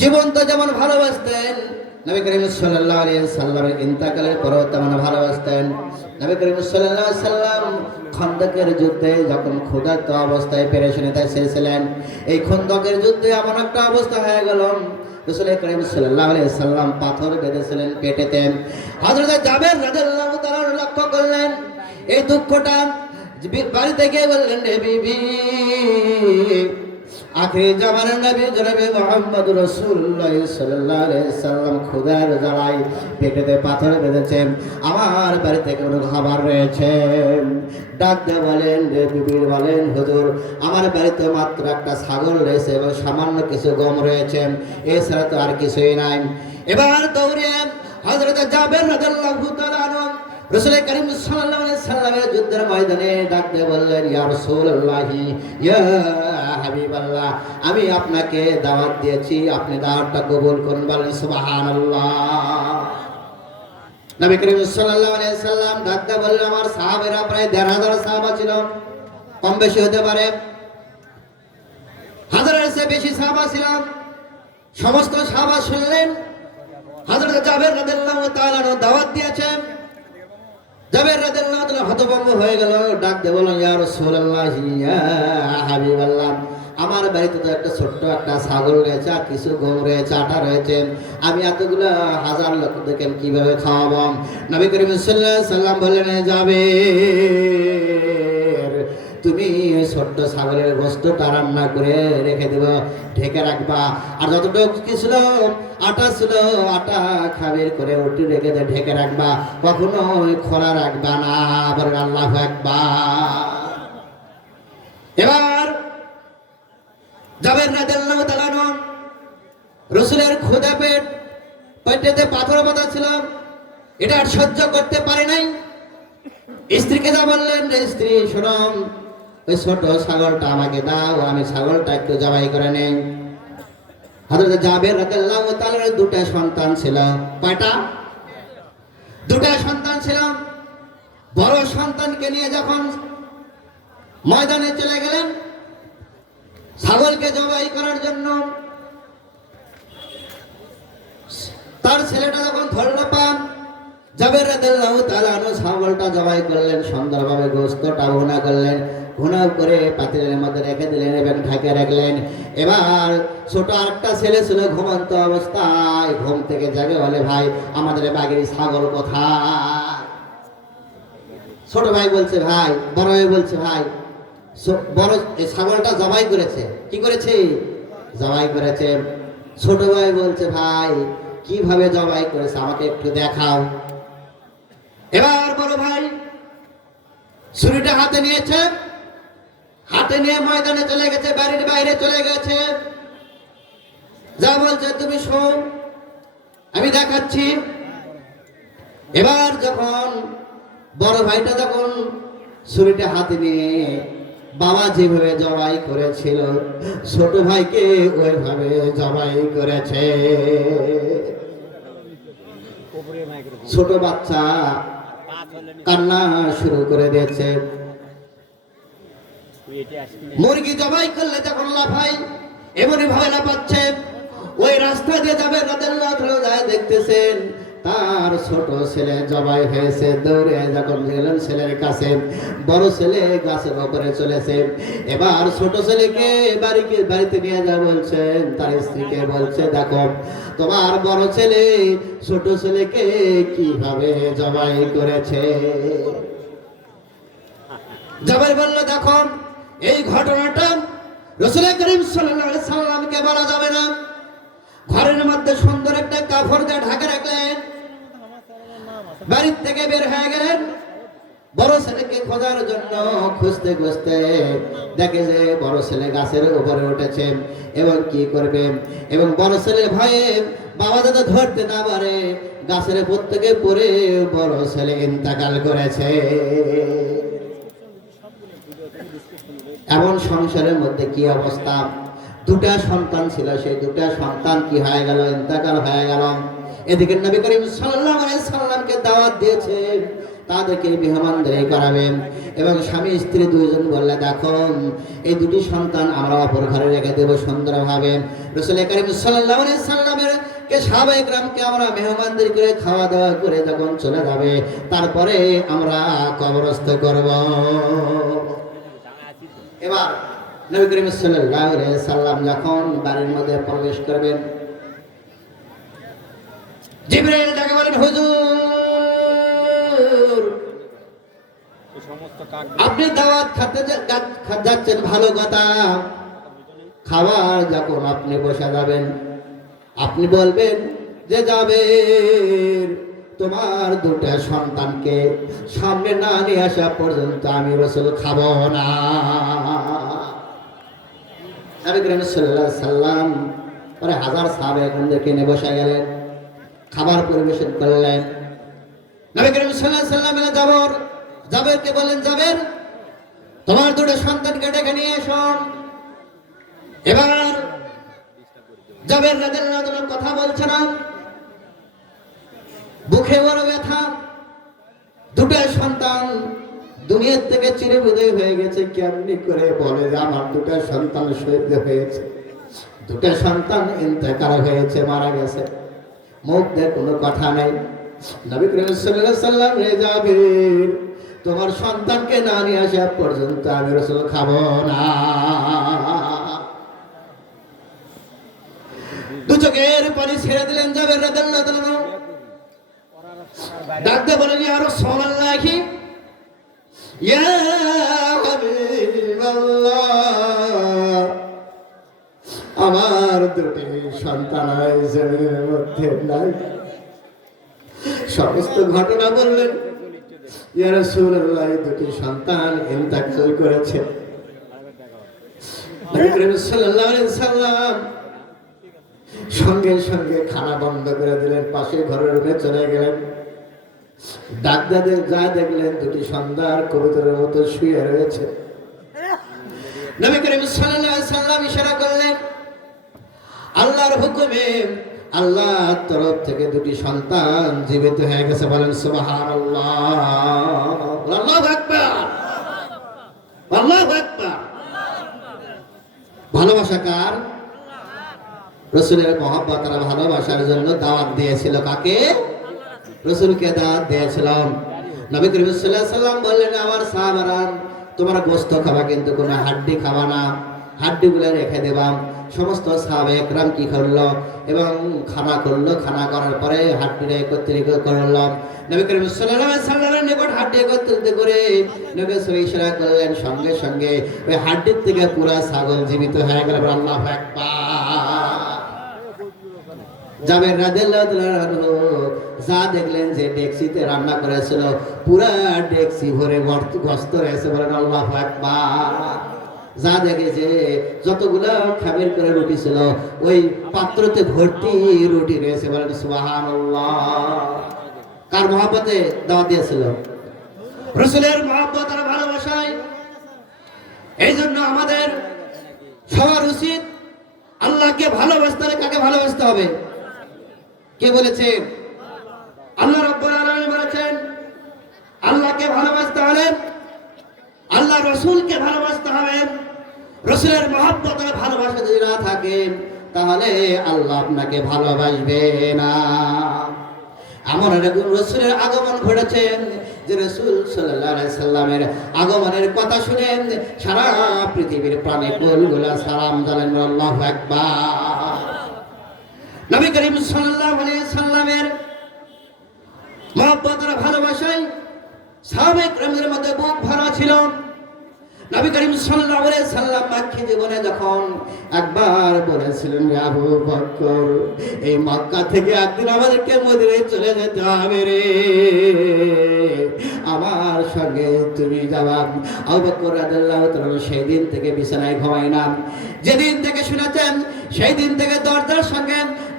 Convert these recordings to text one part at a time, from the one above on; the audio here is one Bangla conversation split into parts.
জীবনটা যেমন ভালোবাসতেন, নবী করিম সাল্লাল্লাহু আলাইহি সাল্লামের ইন্তেকালের পরেও তেমন ভালোবাসতেন। নবী করিম সাল্লাল্লাহু আলাইহি সাল্লাম খন্দকের যুদ্ধে যখন ক্ষুধার্ত অবস্থায় পেরেশানিতে ছিলেন, এই খন্দকের যুদ্ধে এমন একটা অবস্থা হয়ে গেল, রাসূল করিম সাল্লাল্লাহু আলাইহি সাল্লাম পাথর বেঁধেছিলেন পেটেতে। হযরত জাবের রাদিয়াল্লাহু তাআলা লক্ষ্য করলেন এই দুঃখটা, বাড়িতে গিয়ে বললেন, রে বিবি, আখির জামানার নবী জনাবে মুহাম্মদ রাসূলুল্লাহ সাল্লাল্লাহু আলাইহি সাল্লাম ক্ষুধার জ্বালায় পেটেতে পাথর বেঁধেছেন, আমার বাড়িতে কোনো খাবার রয়েছে? ডাক দিয়ে বলেন, রে বিবি বলেন, হুজুর আমার বাড়িতে মাত্র একটা ছাগল রয়েছে এবং সামান্য কিছু গম রয়েছে, এছাড়া তো আর কিছুই নাই। এবার দৌড়ে হযরত জাবের রাদিয়াল্লাহু তাআলা আনহু রাসূল করিম সাল্লাল্লাহু আলাইহি সাল্লামের যুদ্ধের ময়দানে ডাক দিয়ে বললেন, ইয়া রাসূলুল্লাহ, ইয়া হাবিবাল্লাহ, আমি আপনাকে দাওয়াত দিয়েছি, আপনি দাওয়াতটা কবুল করুন। বলেন সুবহানাল্লাহ। নবী করিম সাল্লাল্লাহু আলাইহি সাল্লাম ডাক দিয়ে বললেন, আমার সাহাবীরা প্রায় ১৫০০ সাহাবা ছিল, কম বেশি হতে পারে, হাজারের চেয়ে বেশি সাহাবা ছিল। সমস্ত সাহাবা শুনলেন হযরত জাবের রাদিয়াল্লাহু তাআলা দাওয়াত দিয়েছেন। জাবের রাদিয়াল্লাহু তাআলা হতভম্ব হয়ে গেল, ডাক দিয়ে বললেন, ইয়া রাসূলুল্লাহ, ইয়া হাবিবাল্লাহ, আমার বাড়িতে তো একটা ছোট্ট একটা ছাগল রয়েছে, আর কিছু গম রয়েছে, আটা রয়েছে, আমি এতগুলো হাজার লোকদেরকে কিভাবে খাওয়াবো? নবী করিম সাল্লাল্লাহু আলাইহি সাল্লাম বললেন, জাবের, তুমি ছোট্ট ছাগলের গোশতটা রান্না করে রেখে দেব, ঢেকে রাখবা, আর যতটুকু কিছু আটা ছিল আটা খাবের করে উঠে রেখে ঢেকে রাখবা, কখনো খোলা রাখবা না। বলেন আল্লাহু আকবার। এবার জাবের রাদিয়াল্লাহু তাআলা রাসূলের ক্ষুধা পেটেতে পাথর বাঁধা ছিল, এটা আর সহ্য করতে পারে নাই। স্ত্রীকে যা বললেন, রে স্ত্রী, শোনো, ওই ছোট ছাগলটা আমাকে দাও, আমি ছাগলটা একটু জবাই করে নেই। হযরত জাবের রাদিয়াল্লাহু তাআলার দুটো সন্তান ছিল। কয়টা? দুটো সন্তান ছিল। বড় সন্তানকে নিয়ে যখন ময়দানে চলে গেলেন ছাগলকে জবাই করার জন্য, তার ছেলেটা যখন ধরল পান, জাবের রাদিয়াল্লাহু তাআলা ছাগলটা জবাই করলেন, সুন্দরভাবে গোশতটা ভুনা করলেন, ভুনা করে পাতিলের মধ্যে রেখে দিলেন এবং ঢেকে রাখলেন। এবার ছোট আরেকটা ছেলে ছিল ঘুমন্ত অবস্থায়, ঘুম থেকে জাগে বলে, ভাই আমাদের বাগের ছাগল কোথায়? ছোট ভাই বলছে, ভাই, বড় ভাই বলছে, ভাই বড় এই ছাগলটা জবাই করেছে। কি করেছে? জবাই করেছে। ছোট ভাই বলছে, ভাই কিভাবে জবাই করেছে আমাকে একটু দেখাও। এবার বড় ভাই ছুরিটা হাতে নিয়েছে, হাতে নিয়ে ময়দানে চলে গেছে, বাড়ির বাইরে চলে গেছে। যা বলছে, তুমি শোন, আমি দেখাচ্ছি। এবার যখন বড় ভাইটা যখন ছুরিটা হাতে নিয়ে বাবা যেভাবে জবাই করেছিল ছোট ভাইকে ওইভাবে জবাই করেছে। ছোট বাচ্চা কান্না শুরু করে দিয়েছে। মুরগি জবাই করলে যখন লাফাই, এমনই ভাবে লাফাচ্ছে। ওই রাস্তা দিয়ে যাবে, রাদিয়াল্লাহু তাআলা দেখতেছেন তার ছোট ছেলে জবাই হয়েছে। দৌড়ে যখন গেলেন ছেলের কাছে, বড় ছেলে গাছের উপরে চলেছে। এবার ছোট ছেলেকে বাড়িতে নিয়ে যা বলছেন, তার স্ত্রীকে বলছে, দেখো তোমার বড় ছেলে ছোট ছেলেকে কিভাবে জবাই করেছে। জাবের বলল, দেখো এই ঘটনাটা রাসূল করিম সাল্লাল্লাহু আলাইহি সাল্লামকে বলা যাবে না। ঘরের মধ্যে সুন্দর একটা কাপড় দিয়ে ঢাকা রাখলেন, বাড়ির থেকে বের হয়ে গেলেন। বড় ছেলেকে খোঁজার জন্য খুঁজতে খুঁজতে দেখে যে বড় ছেলে গাছের উপরে উঠেছে এবং কি করবে, এবং বড় ছেলে ভয়ে বাবা দাদা ধরতে না পারে গাছের উপর থেকে পড়ে বড় ছেলে ইন্তেকাল করেছে। এমন সংসারের মধ্যে কি অবস্থা! দুটা সন্তান ছিল, সেই দুটা সন্তান কি হয়ে গেল? ইন্তেকাল হয়ে গেল। এদিকে নবী করিম সাল্লাল্লাহু আলাইহি সাল্লামকে দাওয়াত দিয়েছে, তাদেরকে মেহমানদারি করাবেন। এবং স্বামী স্ত্রী দুইজন বললে, দেখো এই দুটি সন্তান আমরা অপর ঘরে রেখে দেবো সুন্দরভাবে। রাসূল কারীম সাল্লাল্লাহু আলাইহি সাল্লামের কে সাহাবায়ে কেরামকে আমরা মেহমানদারি করে খাওয়া দাওয়া করে যখন চলে যাবে, তারপরে আমরা কবরস্থ করব। এবার নবী করিম সাল্লাল্লাহু আলাইহি সাল্লাম যখন বাড়ির মধ্যে প্রবেশ করবেন, জিবরাইল তাকে বলেন, হুজুর আপনি দাওয়াত খেতে যাচ্ছেন, ভালো কথা। খাবার যখন আপনি বসে যাবেন, আপনি বলবেন যে জাবের তোমার দুটা সন্তানকে সামনে না নিয়ে আসা পর্যন্ত আমি রাসূল খাবো না। নবী করিম সাল্লাল্লাহু আলাইহি সাল্লাম পরে হাজার সাহাবাদেরকে নিয়ে বসে গেলেন, খাবার পরিবেশন করলেন। নবী করিম সাল্লাল্লাহু আলাইহি সাল্লাম জাবেরকে বলেন, জাবের তোমার দুটো সন্তানকে ডেকে নিয়ে এসো। এবার জাবের রাদিয়াল্লাহু তাআলা কথা বলছে না, বুকে বড় ব্যথা, দুটো সন্তান দুনিয়ার থেকে চিরে বিদায় হয়ে গেছে। কেমনি করে বলে যে আমার দুটো সন্তান শহীদ হয়েছে, দুটো সন্তান ইন্তেকাল হয়েছে, মারা গেছে, মুখ দিয়ে কোনো কথা নেই। নবী করিম সাল্লাল্লাহু আলাইহি সাল্লাম, হে জাবের তোমার সন্তানকে না নিয়ে আসা পর্যন্ত আমি রাসূল খাবো না। দু চোখের পানি ছেড়ে দিলেন জাবের রাদিয়াল্লাহু তাআলা। ডাকতে বলেন, ইয়া রাসূলুল্লাহ, ইয়া হাবিবাল্লাহ, আমার দুটি সন্তান জমিনের মধ্যে নাই। সমস্ত ঘটনা বললেন। ইয়া রাসূলুল্লাহ, দুটি সন্তান ইন্তেকাল করেছে। নবী করিম সাল্লাল্লাহু আলাইহি সাল্লাম সঙ্গে সঙ্গে খানা বন্ধ করে দিলেন, পাশে ঘরের রুমে চলে গেলেন। ডাক্তারদের যা দেখলেন দুটি সন্তান কবুতরের মতো শুয়ে রয়েছে। নবী করিম সাল্লাল্লাহু আলাইহি সাল্লাম ইশারা করলেন, আল্লাহর হুকুমে আল্লাহর তরফ থেকে দুটি সন্তান জীবিত হয়ে গেছে। বলেন সুবহানাল্লাহ, আল্লাহু আকবার, আল্লাহু আকবার। ভালোবাসা কার? রাসূলের মহব্বত আর ভালোবাসার জন্য দাওয়াত দিয়েছিল কাকে? রাসূলকে দাওয়াত দিয়েছিলাম। নবী করিম সাল্লাল্লাহু আলাইহি সাল্লাম বললেন, আমার সাহাবারা তোমরা গোশত খাবা কিন্তু কোনো হাড্ডি খাবা না, হাড্ডিগুলো রেখে দেবা। সমস্ত সাহাবায়ে কেরাম কি করলো এবং খানা করলো, খানা করার পরে হাড্ডিটা একত্রিত করলাম। নবী করিম সাল্লাল্লাহু আলাইহি সাল্লামের নিকট হাড্ডি একত্রিত করে নবী সাল্লাল্লাহু ইশারা করলেন, সঙ্গে সঙ্গে ওই হাড্ডির থেকে পুরা ছাগল জীবিত হয়ে গেল। আল্লাহু আকবার। জাবের রাদিয়াল্লাহু তাআলা যা দেখলেন যে ডেকসিতে রান্না করেছিল, পুরা ডেকসি ভরে গোশত রয়েছে। বলেন আল্লাহু আকবার। যা দেখে যে যতগুলো খামির করে রুটি ছিল ওই পাত্রতে ভর্তি রুটি রয়েছে। বলেন সুবহানাল্লাহ। কার মহব্বতে দাওয়াত দিয়েছিল? রাসূলের মহব্বত আর ভালোবাসায়। এই জন্য আমাদের সবার উচিত আল্লাহকে ভালোবাসতে হলে কাকে ভালোবাসতে হবে? কে বলেছেন? আল্লাহ রাব্বুল আলামিন বলেছেন আল্লাহকে ভালোবাসতে হলে আল্লাহ রাসূলকে ভালোবাসতে হবে। রাসূলের মহব্বত আর ভালোবাসা যদি না থাকে তাহলে আল্লাহ আপনাকে ভালোবাসবে না। এমন একজন রাসূলের আগমন ঘটেছে যে রাসূল সাল্লাল্লাহু আলাইহি সাল্লামের আগমনের কথা শুনে সারা পৃথিবীর প্রাণীকুলগুলো সালাম জানান। আল্লাহু আকবার। নবী করিম সাল্লাল্লাহু আলাইহি সাল্লামের মহব্বত আর ভালোবাসায় সাহাবায়ে কেরামের মধ্যে বুক ভরা ছিল। নবী করিম সাল্লাল্লাহু আলাইহি সাল্লাম মক্কা জীবনে যখন একবার বলেছিলেন, আবু বকর এই মক্কা থেকে একদিন আমাদেরকে মদিনায় চলে যেতে হবে রে, আমার সঙ্গে তুমি যাবা। আবু বকর রাদিয়াল্লাহু তাআলা সেই দিন থেকে বিছানায় ঘুমায় না। যেদিন থেকে শুনেছেন সেই দিন থেকে দরজার সঙ্গে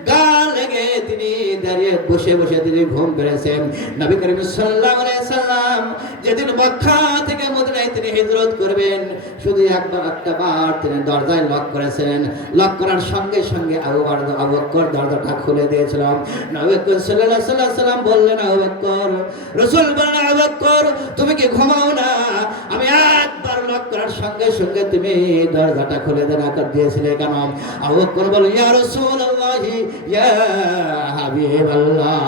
গা লেগে তিনি দাঁড়িয়ে বসে বসে তিনি ঘুম পেরেছেন। নবী করিম সাল্লাল্লাহু আলাইহি সাল্লাম যেদিন মক্কা থেকে মদিনায় তিনি হিজরত করবেন, শুধু একটা বার তিনি দরজায় লক করেছেন। লক করার সঙ্গে সঙ্গে আবু বকর দরজাটা খুলে দিয়েছিলাম। নবী সাল্লাল্লাহু আলাইহি সাল্লাম বললেন, আবু বকর, রাসূল বললেন, আবু বকর তুমি কি ঘুমাও না? আমি একবার লক করার সঙ্গে সঙ্গে তুমি দরজাটা খুলে দিয়েছিলে কেন? আবু বকর বললেন, ইয়া রাসূলুল্লাহ, ইয়া হাবিবাল্লাহ,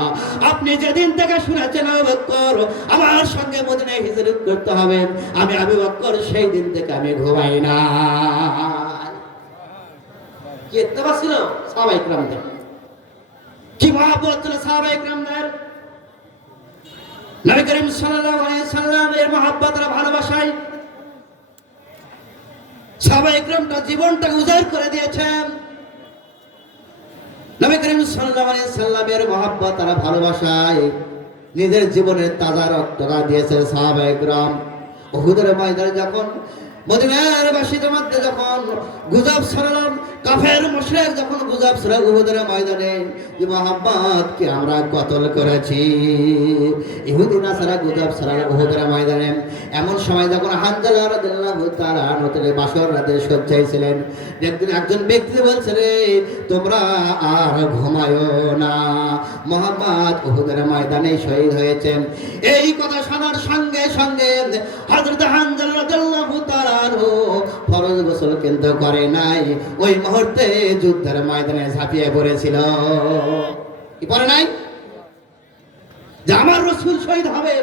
আপনি যেদিন থেকে শুনেছেন আবু বকর আমার সঙ্গে মদিনায় হিজরত করতে হবে, আমি আবু বকর সেই দিন থেকে আমি ঘুমাই না। কি ইত্তেবা ছিল সাহাবায়ে কিরামদের, কি মহব্বত ছিল সাহাবায়ে কিরামদের। নবী করিম সাল্লাল্লাহু আলাইহি সাল্লামের মহব্বত আর ভালোবাসায় সাহাবায়ে কিরামটা জীবনটাকে উজাড় করে দিয়েছেন। নবী করিম সাল্লাল্লাহু আলাইহি সাল্লামের মহব্বত আর ভালোবাসায় নিজের জীবনের তাজা রক্তটা দিয়েছে সাহাবায়ে কিরাম। উহুদের ময়দানে যখন মদিনার বাসীদের মধ্যে যখন গুজব ছড়ালো, কাফের মুশরিক যখন গুজব ছড়ালো উহুদের ময়দানে যে মুহাম্মদ কে আমরা কতল করেছি, ইহুদি নাসারা গুজব ছড়ালো উহুদের ময়দানে। এমন সময় যখন হানজালা রাদিয়াল্লাহু তাআলা নতুন বাসর রাতে শয্যায় ছিলেন, একজন ব্যক্তি বলছে, রে তোমরা আর ঘুমায়ো না, মুহাম্মদ উহুদের ময়দানে শহীদ হয়েছেন। এই কথা শোনার সঙ্গে সঙ্গে হযরত হানজালা রাদিয়াল্লাহু তাআলা ফরজ গোসল কিন্তু করে নাই, ওই মুহূর্তে যুদ্ধের ময়দানে ঝাঁপিয়ে পড়েছিল। কি পড়ে নাই যে আমার রাসূল শহীদ হবে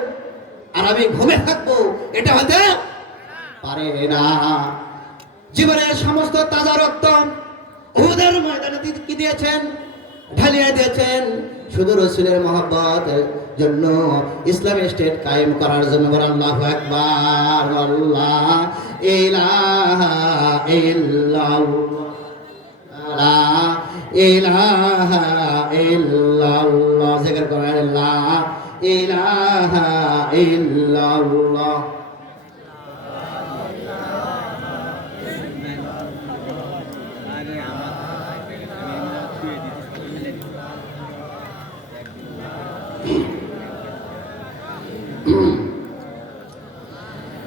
আর আমি ঘুমে থাকবো, এটা হতে পারে না। জীবনের সমস্ত তাজা রক্ত উহুদের ময়দানে কি দিয়েছেন? ঢালিয়ে দিয়েছেন শুধু রাসূলের মহব্বতের জন্য, ইসলামী স্টেট কায়েম করার জন্য। আল্লাহু আকবার, আল্লাহ ইলাহা ইল্লাল্লাহ, লা ইলাহা ইল্লাল্লাহ, জিকির করেন লা ইলাহা ইল্লাল্লাহ।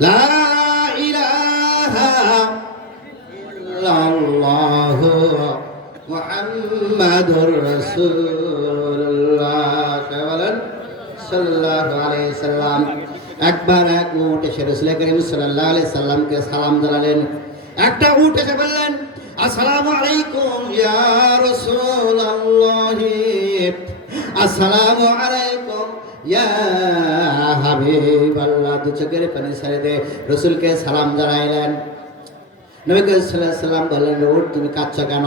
লা ইলাহা ইল্লাল্লাহ মুহাম্মাদুর রাসূলুল্লাহ সাল্লাল্লাহু আলাইহি সাল্লাম। একবার এক উট এসে রাসূল করিম সাল্লাল্লাহু আলাইহি সাল্লামকে সালাম জানালেন। একটা উট এসে বললেন, আসসালামু আলাইকুম ইয়া রাসূলুল্লাহ, আসসালামু আলাইকুম ইয়া হাবিবাল্লাহ। দু চোখের পানি ছেড়ে দিয়ে রাসূলকে সালাম জানাইলেন। নবী সাল্লাল্লাহু আলাইহি সাল্লাম বললেন, উট তুমি কাঁদছো কেন?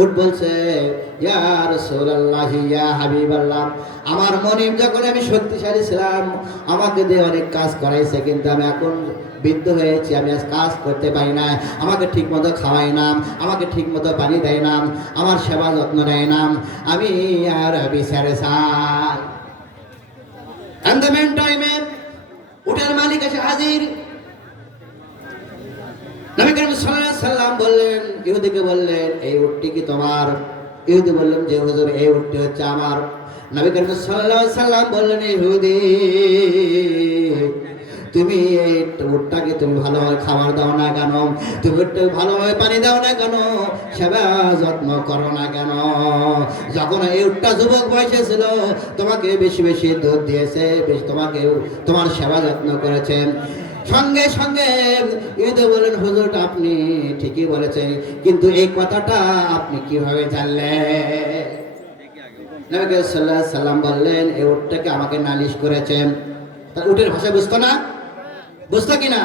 উট বলছে, ইয়া রাসূলুল্লাহ ইয়া হাবিবাল্লাহ, আমার মনিব যখন আমি শক্তিশালী ছিলাম আমাকে দিয়ে অনেক কাজ করাইছে, কিন্তু আমি এখন বৃদ্ধ হয়েছি, আমি আজ কাজ করতে পারি না। আমাকে ঠিক মতো খাওয়াই না, আমাকে ঠিক মতো পানি দেয় না, আমার সেবা যত্ন নেয় না, আমি আর বিচারে চাই। And the meantime, উটের মালিক এসে হাজির। নবী করিম সাল্লাল্লাহু আলাইহি সাল্লাম বললেন, ইহুদিকে বললেন, এই উটটি কি তোমার? ইহুদি বললেন যে হুজুর এই উটটি হচ্ছে আমার। নবী করিম সাল্লাল্লাহু আলাইহি সাল্লাম বললেন, ইহুদি তুমি এই উটটাকে তুমি ভালোভাবে খাবার দাও না কেন? তুমি উটটাকে ভালোভাবে পানি দাও না কেন? সেবা যত্ন করো না কেন? যখন এই উটটা যুবক বয়সে ছিল তোমাকে বেশি বেশি দুধ দিয়েছে, বেশি তোমাকে তোমার সেবা যত্ন করেছে। সঙ্গে সঙ্গে ইহুদি বলেন, হুজুর আপনি ঠিকই বলেছেন, কিন্তু এই কথাটা আপনি কিভাবে জানলেন? নবী সাল্লাল্লাহু আলাইহি সাল্লাম বললেন, এই উটটাকে আমাকে নালিশ করেছেন। তার উটের ভাষা বুঝতো না? বুঝতো কিনা?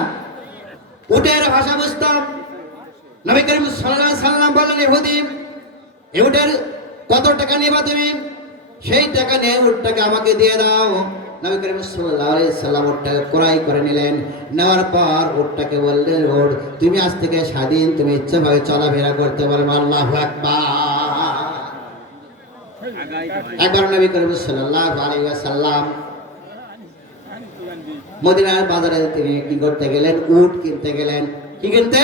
উটের ভাষা বুঝতাম। নবী করিম সাল্লাল্লাহু আলাইহি সাল্লাম বললেন, ইহুদি এই উটের কত টাকা নেবা তুমি? সেই টাকা নিয়ে উটটাকে আমাকে দিয়ে দাও। নবী করিম সাল্লাল্লাহু আলাইহি সাল্লাম উটটাকে ক্রয় করে নিলেন। নেওয়ার পর উটটাকে বললেন, উট তুমি আজ থেকে স্বাধীন, তুমি ইচ্ছাভাবে চলাফেরা করতে পারবে। আল্লাহু আকবার। একবার নবী করিম সাল্লাল্লাহু আলাইহি ওয়াসাল্লাম মদিনার বাজারে তিনি কি করতে গেলেন? উট কিনতে গেলেন। কি কিনতে?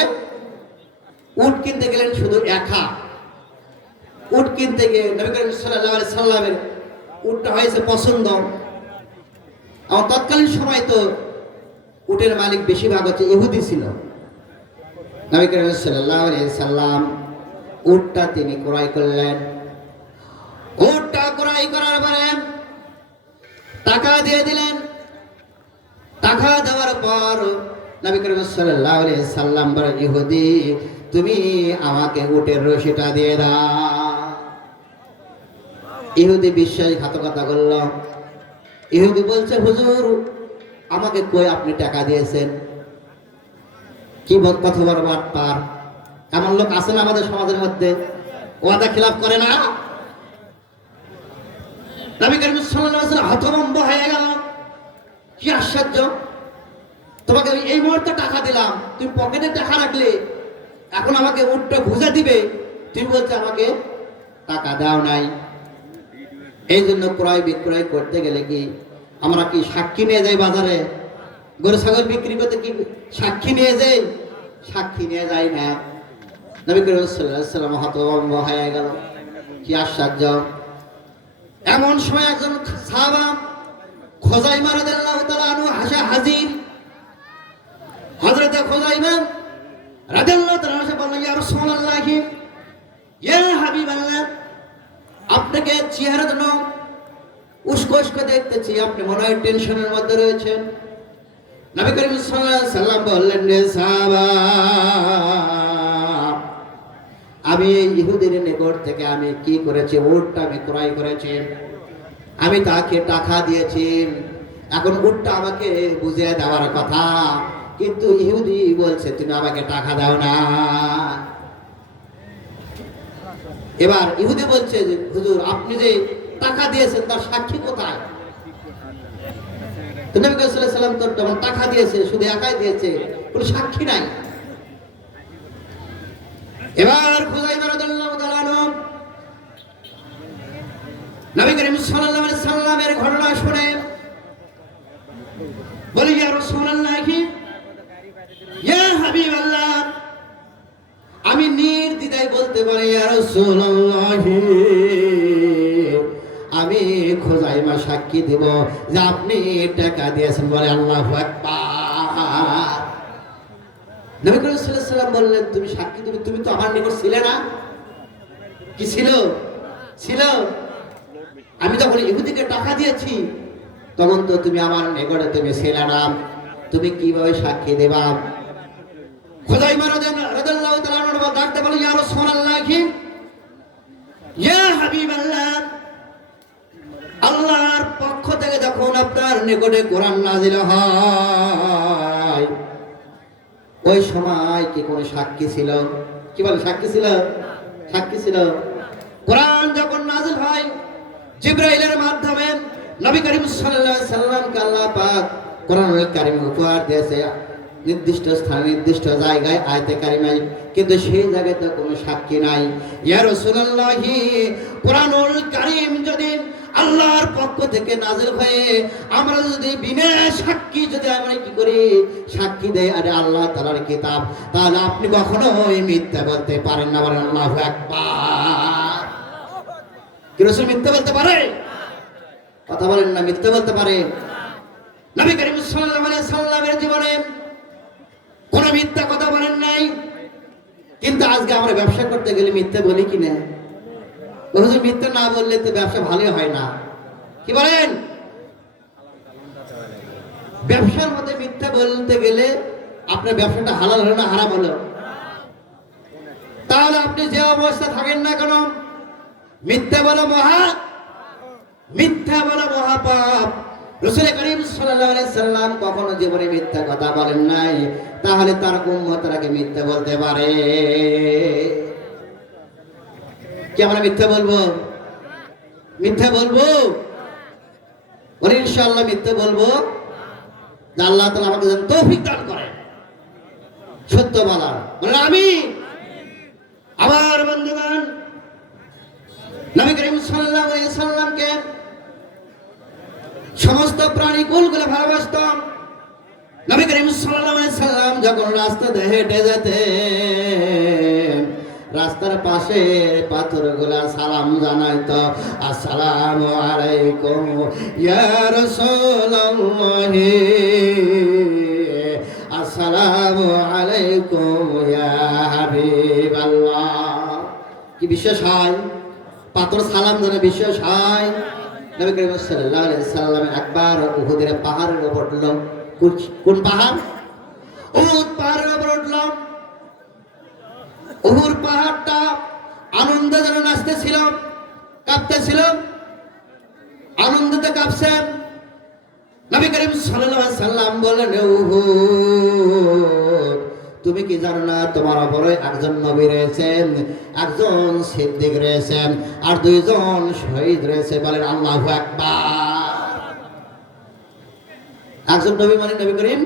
উট কিনতে গেলেন। শুধু একা উট কিনতে গিয়ে নবী করিম সাল্লাল্লাহু আলাইহি সাল্লামের উটটা হয়েছে পছন্দ। আমার তৎকালীন সময় তো উটের মালিক বেশিরভাগ হচ্ছে ইহুদি ছিল। নবী করিম সাল্লাল্লাহু আলাইহি সাল্লাম উটটা তিনি ক্রয় করলেন। উটটা ক্রয় করার পরে টাকা দিয়ে দিলেন। টাকা দেওয়ার পর নবী করিম সাল্লাল্লাহু আলাইহি সাল্লাম বলে, ইহুদি তুমি আমাকে উটের রশিটা দিয়ে দাও। ইহুদি বিশ্বাসঘাতকতা করল। ইহুদি বলছে, হুজুর আমাকে কই আপনি টাকা দিয়েছেন? কি কথা বড় বাটপার! এমন লোক আছে না আমাদের সমাজের মধ্যে, ওয়াদা খিলাফ করে না? নবী করিম সাল্লাল্লাহু আলাইহি ওয়াসাল্লাম হতভম্ব হয়ে গেল। কি আশ্চর্য! তোমাকে এই মুহূর্তে টাকা দিলাম, তুমি পকেটে টাকা রাখলে, এখন আমাকে উটটা বুঝে দিবে, তুমি বলছো আমাকে টাকা দাও নাই। এই জন্য ক্রয় বিক্রয় করতে গেলে কি আমরা কি সাক্ষী নিয়ে যাই? বাজারে গরু ছাগল বিক্রি করতে কি সাক্ষী নিয়ে যাই? সাক্ষী নিয়ে যাই না। নবী করিম সাল্লাল্লাহু আলাইহি ওয়াসাল্লাম হতভম্ব হয়ে গেল। কি আশ্চর্য! এমন সময় একজন সাহাবা খুযাইমা রাদিয়াল্লাহু তাআলা আনহু হাসা হাজির। হযরত খুযাইমা রাদিয়াল্লাহু তাআলা এসে বললেন, ইয়া রাসূলুল্লাহ, ইয়া হাবিবাল্লাহ, আপনাকে চেহারা যেন উস্কো উস্কো দেখতেছি, আপনি মনে হয় টেনশনের মধ্যে রয়েছেন। নবী করিম সাল্লাল্লাহু আলাইহি সাল্লাম বললেন, রে সাহাবা, আমি ইহুদির নিকট থেকে আমি কি করেছি? উটটা আমি ক্রয় করেছি, আমি তাকে টাকা দিয়েছি। এখন উটটা আমাকে বুঝিয়ে দেওয়ার কথা, কিন্তু ইহুদি বলছে তুমি আমাকে টাকা দাও না। এবার ইহুদি বলছে যে হুজুর আপনি যে টাকা দিয়েছেন তার সাক্ষী কোথায়? তো নবী সাল্লাল্লাহু আলাইহি সাল্লাম তো টাকা দিয়েছে, শুধু একাই দিয়েছে, কোনো সাক্ষী নাই। এবার খুযাইমা রাদিয়াল্লাহু তাআলা আনহু নবী করিম সাল্লাল্লাহু আলাইহি সাল্লামের ঘটনা শুনে বলে, ইয়া রাসূলুল্লাহ, ইয়া হাবিবাল্লাহ, আমি নির্দ্বিধায় বলতে পারি, ইয়া রাসূলুল্লাহ, আমি খুযাইমা সাক্ষী দেব যে আপনি টাকা দিয়েছেন। বলে আল্লাহু আকবার। নবী করিম সাল্লাল্লাহু আলাইহি সাল্লাম বললেন, তুমি সাক্ষী দেবে? তুমি তো আমার নিকট ছিলে না? কি ছিল? ছিল। আমি যখন ইহুদিকে টাকা দিয়েছি তখন তো তুমি আমার নিকটে তুমি ছিলে না, তুমি কিভাবে সাক্ষী দেবা? খুযাইমা রাদিয়াল্লাহু তাআলা আনহু ডাকতে বলে, ইয়া রাসূলুল্লাহ, ইয়া হাবিবাল্লাহ, আল্লাহর পক্ষ থেকে যখন আপনার নিকটে কোরআন নাযিল হয় ওই সময় কি কোনো সাক্ষী ছিল? কি বলে সাক্ষী ছিল? সাক্ষী ছিল। কোরআন যখন নাযিল হয় জিবরাইলের মাধ্যমে নবী করিম সাল্লাল্লাহু আলাইহি সাল্লামকে আল্লাহ পাক কোরআনুল কারীম উপহার দিয়েছে নির্দিষ্ট স্থানে নির্দিষ্ট জায়গায় আয়াতে কারিমায়, কিন্তু সেই জায়গায় তো কোনো সাক্ষী নাই। ইয়া রাসূলুল্লাহ, কোরআনুল কারীম যদি আল্লাহর পক্ষ থেকে নাযিল হয়ে আমরা যদি বিনা সাক্ষী যদি আমরা কি করি সাক্ষী দেই আরে আল্লাহ তাআলার কিতাব, তাহলে আপনি কখনোই মিথ্যা বলতে পারেন না। বলেন আল্লাহু আকবার। কি রাসূল মিথ্যা বলতে পারে? কথা বলেন না, মিথ্যা বলতে পারে? নবী করিম সাল্লাল্লাহু আলাইহি সাল্লামের জীবনে কোন মিথ্যা কথা বলেন নাই, কিন্তু আজকে আমরা ব্যবসা করতে গেলে মিথ্যা বলি কিনা? হুজুর মিথ্যা না বললে তো ব্যবসা ভালো হয় না। কি বলেন? ব্যবসার মধ্যে মিথ্যা বলতে গেলে আপনার ব্যবসাটা হালাল হলো না হারাম হলো? তাহলে আপনি যে অবস্থা থাকেন না কেন, মিথ্যা বলা মহাপাপ। রাসূল করিম সাল্লাল্লাহু আলাইহি সাল্লাম কখনো জীবনে মিথ্যা কথা বলেন নাই, তাহলে তার উম্মতরা কি মিথ্যা বলতে পারে? কি আমরা মিথ্যা বলবো? মিথ্যা বলবো? বলি ইনশাআল্লাহ মিথ্যা বলবো। আল্লাহ তাআলা আমাকে যেন তৌফিক দান করেন সত্য বলার। বলেন আমিন। আমার বন্ধুগণ, নবী করিম সাল্লাল্লাহু আলাইহি সাল্লামকে সমস্ত প্রাণী কুলগুলো ভালোবাসতাম। নবী করিম সাল্লাল্লাহু আলাইহি সাল্লাম যখন রাস্তা দিয়ে হেঁটে যেতেন রাস্তার পাশে পাথরগুলা সালাম জানাইতো, আসসালামু আলাইকুম ইয়া রাসূলুল্লাহ, আসসালামু আলাইকুম ইয়া হাবিবাল্লাহ। কি বিশ্বাস হয়? পাথর সালাম জানে বিশ্বাস হয়? নবী করিম সাল্লাল্লাহু আলাইহি সাল্লাম একবার উহুদের পাহাড়ের উপর উঠল। কোন পাহাড়? উহুদ পাহাড়ের উপর উঠল। উহুদ পাহাড়টা আনন্দে যেন নাচতেছিল, কাঁপতেছিল, আনন্দতে কাঁপছে। নবী করিম সাল্লাল্লাহু আলাইহি সাল্লাম বলেন, উহুদ তুমি কি জানো না তোমার উপরে একজন নবী রয়েছেন, একজন সিদ্দিক রয়েছেন, আর দুইজন শহীদ রয়েছে। বলেন আল্লাহু আকবার। একজন নবী মানে নবী করিম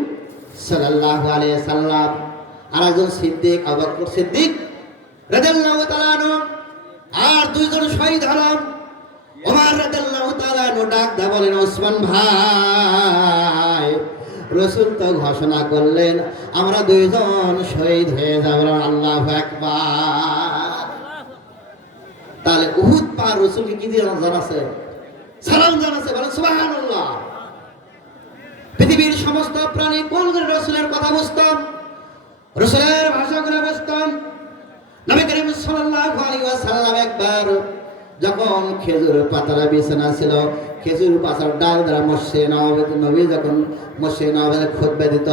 সাল্লাল্লাহু আলাইহি সাল্লাম, আর একজন সিদ্দিক আবু বকর সিদ্দিক রাদিয়াল্লাহু তাআলা আনহু, আর দুইজন শহীদ হলেন ওমর রাদিয়াল্লাহু তাআলা আনহু। ডাক দা বলেন, ওসমান ভাই, রাসূল তো ঘোষণা করলেন আমরা দুইজন শহীদ হয়ে যাব। আল্লাহু আকবার। তাহলে উহুদ পাহাড় রাসূলকে কি দিয়ে জানাছে? সালাম জানাছে। বলেন সুবহানাল্লাহ। পৃথিবীর সমস্ত প্রাণী কোন রাসূলের কথা বুঝতাম, রাসূলের ভাষাগুলো বুঝতাম। নবী করিম সাল্লাল্লাহু আলাইহি ওয়াসাল্লাম একবার যখন খেজুর পাতার বিছানা ছিল, খেজুর পাতার ডাল দ্বারা মসজিদে নববীতে নবী যখন মসজিদে নববীতে খুতবা দিত,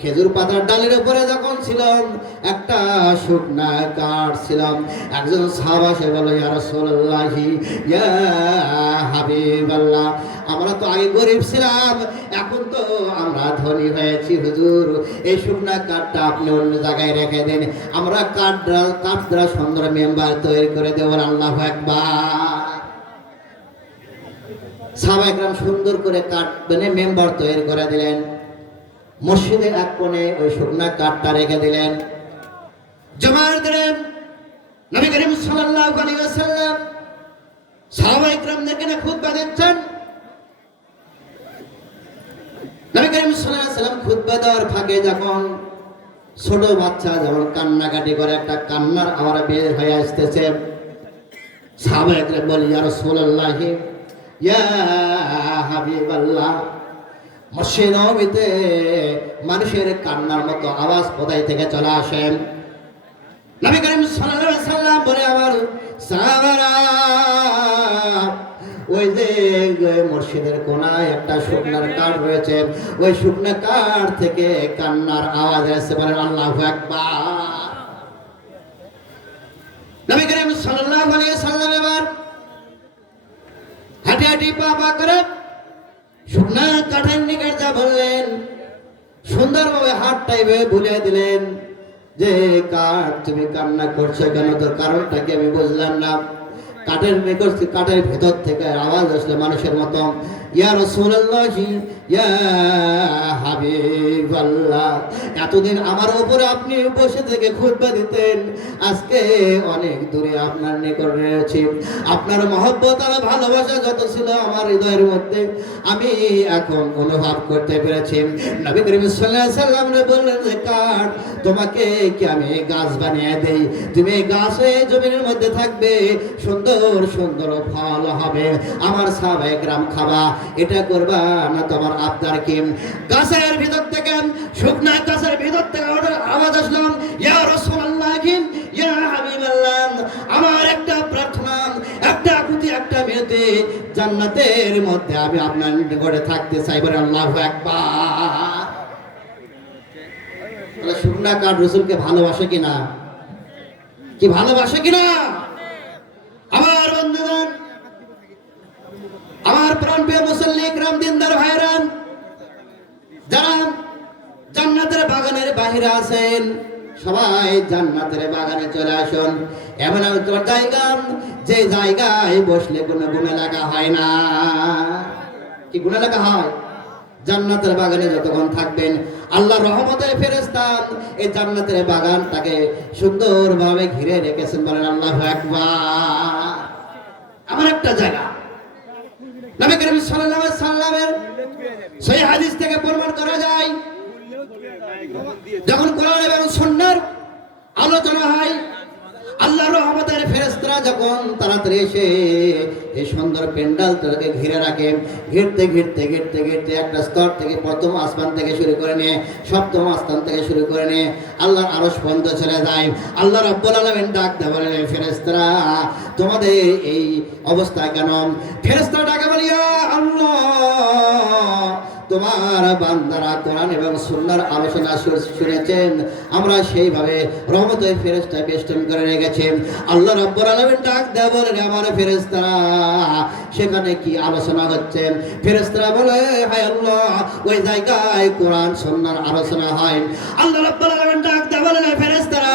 খেজুর পাতার ডালের উপরে যখন ছিল একটা শুকনা কাঠ ছিল। একজন সাহাবা সে বলল, ইয়া রাসূলুল্লাহি ইয়া হাবিবাল্লাহ, আমরা তো আগে গরিব ছিলাম, এখন তো আমরা ধনী হয়েছি হুজুর, এই শুকনা কাঠটা আপনি অন্য জায়গায় রেখে দেন, আমরা কাঠ দ্বারা সুন্দর মেম্বার তৈরি করে দেব। আল্লাহু আকবার। সাহাবা একরাম সুন্দর করে কাঠ বেনে মেম্বার তৈরি করে দিলেন। মসজিদের এক কোণে ওই শুকনা কাঠটা রেখে দিলেন, জমা দিলেন। নবী করিম সাল্লাল্লাহু আলাইহি ওয়াসাল্লাম সাহাবা একরামদেরকে না খুতবা দিচ্ছেন। নবী করিম সাল্লাল্লাহু আলাইহি ওয়াসাল্লাম খুতবা দেওয়ার ফাঁকে যখন ছোট বাচ্চা যেমন কান্নাকাটি করে, একটা কান্নার আওয়াজ বের হয়ে আসতেছে, সাহাবা একরাম বলে, ইয়া রাসূলুল্লাহি ইয়া হাবিবাল্লাহ, মসজিদে নববীতে মানুষের কান্নার মতো আওয়াজ কোথায় থেকে চলে আসে? নবী করিম সাল্লাল্লাহু আলাইহি ওয়াসাল্লাম বলে, আমার সাহাবারা, ওই যে মসজিদের কোনায় একটা শুকনার কাঠ রয়েছে, ওই শুকনা কাঠ থেকে কান্নার আওয়াজ আসছে। বলেন আল্লাহু আকবার। নবী করিম সাল্লাল্লাহু আলাইহি ওয়াসাল্লাম এবার হাঁটি হাঁটি পা পা করে শুকনা কাঠের নিকট যা বললেন, সুন্দরভাবে হাতটা এভাবে বুলিয়ে দিলেন যে, কাঠ তুমি কান্না করছো কেন? তোর কারণটা কি আমি বুঝলাম না। কাঠের নিকট কাঠের ভেতর থেকে আওয়াজ আসলে মানুষের মতো, ইয়া রাসূলুল্লাহি ইয়া হাবিবাল্লাহ, এতদিন আমার উপরে আপনি বসে থেকে খুতবা দিতেন, আজকে অনেক দূরে আপনার নিকট রয়েছি, আপনার মহব্বত আর ভালোবাসা যত ছিল আমার হৃদয়ের মধ্যে আমি এখন অনুভব করতে পেরেছি। নবী করিম সাল্লাল্লাহু আলাইহি ওয়াসাল্লাম বললেন যে, কাঠ তোমাকে কি আমি গাছ বানিয়ে দেই, তুমি গাছে জমিনের মধ্যে থাকবে, সুন্দর সুন্দর ফল হবে, আমার সাহাবায়ে কেরাম খাবা, এটা করবা না তোমার আবদার কি? গাছের ভিতর থেকে, শুকনা গাছের ভিতর থেকে আওয়াজ আসলো, ইয়া রাসূলুল্লাহি ইয়া হাবিবাল্লাহ, আমার একটা প্রার্থনা, একটা আকুতি, একটা মিনতি, জান্নাতের মধ্যে আমি আপনার নিকটে থাকতে চাই। বলে আল্লাহু আকবার। তাহলে শুকনা কাঠ রাসূলকে ভালোবাসে কিনা? কি ভালোবাসে কিনা? আমার বন্ধুগণ, আমার প্রাণপ্রিয় মুসল্লি ইকরাম, দিনদার ভাইরান, যারা জান্নাতের বাগানের বাহিরে আছেন, সবাই জান্নাতের বাগানে চলে আসুন। এমন একটা জায়গা, যে জায়গায় বসলে কোনো গুনাহ লাগা হয় না। কি গুনাহ লাগা হয়? জান্নাতের বাগানে যতক্ষণ থাকবেন, আল্লাহর রহমতের ফেরেশতা এই জান্নাতের বাগানটাকে সুন্দরভাবে ঘিরে রেখেছেন। বলেন আল্লাহু আকবার। আমার একটা জায়গা নবী করিম সাল্লাল্লাহু আলাইহি সাল্লামের সেই হাদিস থেকে প্রমাণ করা যায়, যখন কোরআন এবং সুন্নাহর আলোচনা হয়, আল্লাহ আল্লাহর রহমতের ফেরেশতারা যখন তাড়াতাড়ি এসে এই সুন্দর প্যান্ডেলটাকে ঘিরে রাখে, ঘিরতে ঘিরতে ঘিরতে ঘিরতে একটা স্তর থেকে প্রথম আসমান থেকে শুরু করে নিয়ে সপ্তম আসমান থেকে শুরু করে নিয়ে আল্লাহর আরশ পর্যন্ত চলে যায়। আল্লাহ রাব্বুল আলামিন ডাক দেয় বলে, ফেরেশতারা তোমাদের এই অবস্থা কেন? ফেরেশতারা ডাকে বলে, ইয়া আল্লাহ, তোমার বান্দারা কোরআন এবং সুন্নাহর আলোচনা শুনেছেন, আমরা সেইভাবে রহমতের ফেরেশতা বেষ্টন করে রেখেছেন। আল্লাহ রাব্বুল আলামিন ডাক দেয় বলে, আমার ফেরেশতারা সেখানে কি আলোচনা হচ্ছে? ফেরেশতারা বলে, হায় আল্লাহ, ওই জায়গায় কোরআন সুন্নাহর আলোচনা হয়। আল্লাহ রাব্বুল আলামিন ডাক দেয় বলে, ফেরেশতারা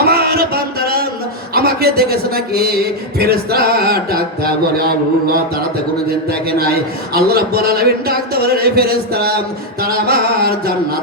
আমার বান্দারা আমাকে দেখেছে নাকি? ফেরেশতারা ডাক দেয় বলে, আল্লাহ, তারা তো কোনোদিন দেখে নাই। আল্লাহ রাব্বুল আলামিন ডাক দেয় বলে, ফেরেশতারা তারা আমার জান্নাত